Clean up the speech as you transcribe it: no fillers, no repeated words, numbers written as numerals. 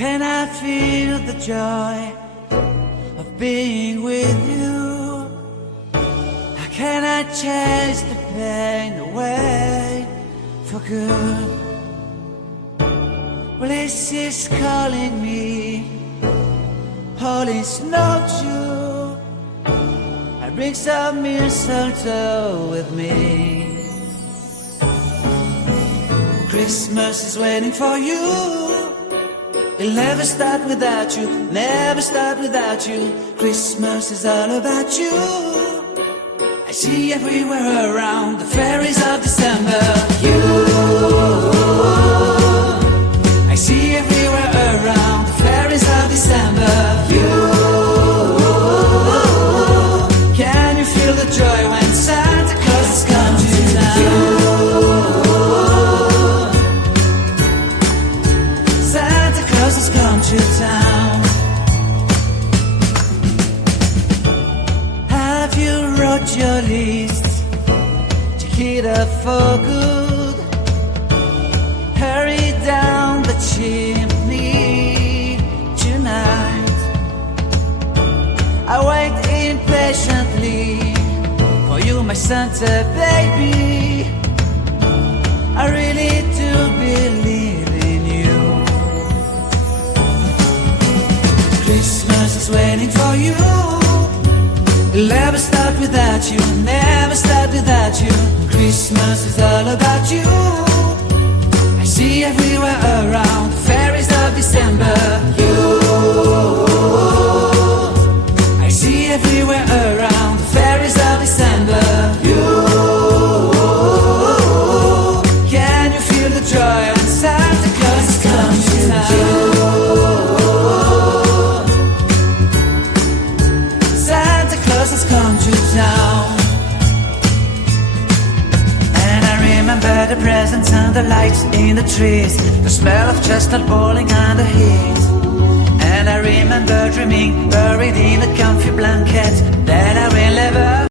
Can I feel the joy of being with you? How can I chase the pain away for good? Well, this is calling me, all is not true. I bring some mistletoe with me. Christmas is waiting for you. It'll never start without you, never start without you. Christmas is all about you. I see everywhere around the fairies of December. You, I see everywhere around the fairies of December. You, can you feel the joy when Santa Claus has come to town? Santa Claus has come to town. Have you wrote your list? Check it up for good. Hurry down the chimney tonight. I wait impatiently for you, my Santa baby. I really do believe in you. Christmas is waiting for you. It'll never start without you, never start without you. Christmas is all about you. I see everywhere around the fairies of December. You, I see everywhere around the fairies of December. You, can you feel the joy when Santa Claus has come to town? Santa Claus has come to town. And I remember the presents and the lights in the trees, the smell of chestnut boiling on the heat. And I remember dreaming, buried in a comfy blanket, that I will never